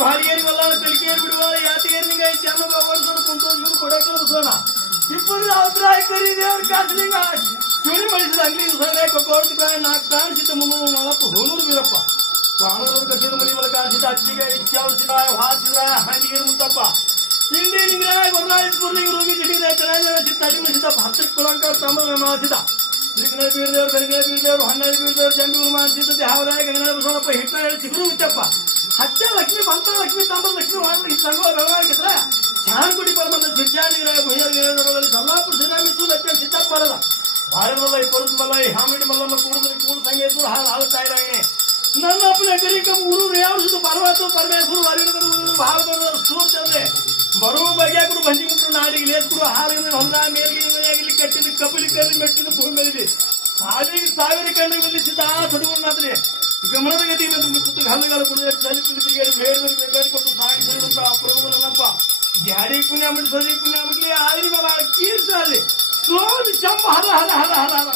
ಭಾರಿಗೇರಿ ವಲ್ಲ ಕಲಿಕೇರಿ ಬಿಡುವ ಯಾತೇರಿಗ ಚಾಮ ಓಡಿಸೋಣ ಕುಂಟೋದು ಕೊಡಕ್ಕೆ ಸೋಣ ಇಬ್ಬರು ಅಭಿಪ್ರಾಯ ಕರೀದೇವ್ರ ಕಾಸಲಿಂಗ ಚೂಡಿ ಮಾಡಿಸಿದ ಅಂಗಡಿ ಸೊನ್ನೆ ಕೊಟ್ಟೋರ್ತಿಕ ನಾಲ್ಕು ಕಾಣಿಸಿದ ಮುನ್ನೂರು ನಾಲ್ಕು ಹೋನೂರು ವೀರಪ್ಪ ಬಾಣವರು ಕಟ್ಟಿದ ಮನೆ ಮೇಲೆ ಕಾಣಿಸಿದ ಅಚ್ಚಿಗೆ ಇತ್ಯಾವಸಿದ ಹಾಸಿದ ಹಾಂಡಿಗೇರಿ ಮುತ್ತಪ್ಪ ಇಂಡಿ ನಿಂಗ್ರೆ ವರರಾಜಪುರ್ಲಿಂಗ ರೂಗಿ ಜಿಡಿದ ಚೆನ್ನಾಗಿ ಚಿತ್ತ ಅಡಿಮಿಸಿದ ಹತ್ತಕ್ಕೆ ಕೊಳಂಕ ತಮ್ಮ ಮಾಸಿದ ಶ್ರೀಕೃಷ್ಣ ಬೀರದೇವರು ಕರಿಕೆ ಬೀರದೇವರು ಹನ್ನೆರಡು ಬೀರದೇವರು ಜಂಬಿ ಮಾನಿಸಿದ ದೇವರಾಯ ಗಂಗನ ಬಸವಪ್ಪ ಹಿಟ್ಟ ಹೇಳಿ ಚಿಗುರು ಮುಚ್ಚಪ್ಪ ಹಚ್ಚ ಲಕ್ಷ್ಮಿ ಬಂತ ಲಕ್ಷ್ಮಿ ತಾಂಬ ಲಕ್ಷ್ಮಿ ಮಾಡ್ಲಿಕ್ಕೆ ಸಂಘ ಬೆಳವಾಗಿದ್ರೆ ಚಾನ್ಗುಡಿ ಪರಮಂತ ಶಿರ್ಷಾಡಿಗರ ಭುಯ್ಯದಲ್ಲಿ ಸಲ್ಲಾಪುರ ಶ್ರೀರಾಮಿಸು ಲಕ್ಷ್ಮಿ ಸಿದ್ದಪ್ಪ ಬರಲ್ಲ ಬಾಳೆಮಲ್ಲ ಇಬ್ಬರು ಮಲ್ಲ ಹಾಮಿಡಿ ಮಲ್ಲಮ್ಮ ಕೂಡು ಸಂಗೇತು ಹಾಲು ತಾಯಿರಾಗೆ ನನ್ನ ಅಪ್ಪನ ಕರಿಕ ಊರು ಯಾವ ಪರ್ವತ ಪರಮೇಶ್ವರ ವರಿಗರು ಭಾಳ ಬರೋದು ಸೂರ್ತ ಅಂದ್ರೆ ಬರುವ ಬಗೆಯಾಕರು ಬಂಡಿ ಮುಟ್ಟು ನಾಡಿಗೆ ಲೇಸ್ಕರು ಹಾಲಿನ ಹೊಲ ಮೇಲ್ಗಿಲಿ ಕಟ್ಟಿದ ಕಪಿಲಿ ಕಲ್ಲಿ ಮೆಟ್ಟಿದ ಭೂಮಿ ಮೇಲಿದೆ ಸಾವಿರ ಸಾವಿರ ಕಣ್ಣು ನಿಲ್ಲಿಸಿದ ಆ ಸದುಗುಣಾದ್ರೆ ಗಮನದ ಗತಿ ಕುತ್ತು ಹಲ್ಲುಗಳ ಕುಡಿದ ಚಲಿಪಿಲಿಗೆ ಬೇಡದಲ್ಲಿ ಬೇಕಾಡಿಕೊಂಡು ಸಾಗಿಸಿದಂತ ಪ್ರಭು ನನ್ನಪ್ಪ ಗಾಡಿ ಪುಣ್ಯ ಬಿಟ್ಟು ಸರಿ ಪುಣ್ಯ ಬಿಡ್ಲಿ ಆದ್ರಿ ಮಲ ಕೀರ್ಸಾಲಿ ಸೋದು ಚಂಬ ಹರ ಹರ ಹರ ಹರ ಹರ